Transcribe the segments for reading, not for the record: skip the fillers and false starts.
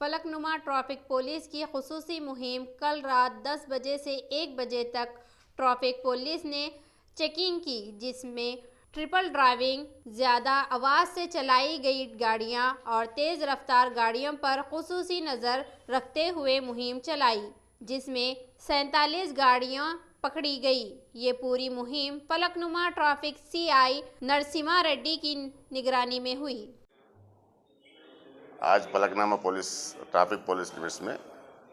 Falaknuma traffic police की खुसूसी मुहिम कल रात 10 बजे से 1 बजे तक ट्रैफिक पुलिस ने चेकिंग की, जिसमें ट्रिपल ड्राइविंग, ज़्यादा आवाज़ से चलाई गई गाड़ियां और तेज़ रफ्तार गाड़ियों पर खुसूसी नज़र रखते हुए मुहिम चलाई, जिसमें 47 गाड़ियां पकड़ी गई। ये पूरी मुहिम फलकनुमा ट्रैफिक CI नरसिम्हा रेड्डी की निगरानी में हुई। आज पलकनामा पुलिस ट्रैफिक पुलिस लिमिट्स में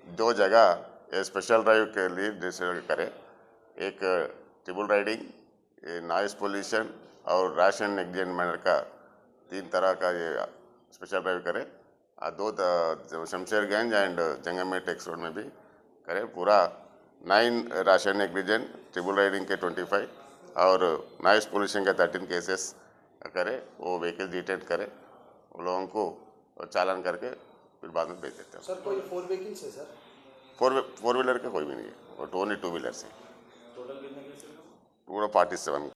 2 जगह स्पेशल ड्राइव के लिए डिसाइड करें। एक ट्रिपल राइडिंग, नॉइस पोल्यूशन और रैश एंड नेग्लिजेंट मैनर का 3 तरह का ये स्पेशल ड्राइव करें। 2 शमशेरगंज एंड जंगम टेक्स रोड में भी करें। पूरा 9 rash and negligent, triple riding के 25 और नॉइस पोल्यूशन के 13 केसेस करें। वो व्हीकल डिटेक्ट करें, उन लोगों को चालान करके फिर बाद में भेज देते हैं। सर कोई 4 व्हीकल्स है सर? 4 व्हीलर का कोई भी नहीं है, और ओनली 2 व्हीलर्स है। टोटल कितने केसेस? पूरा 47।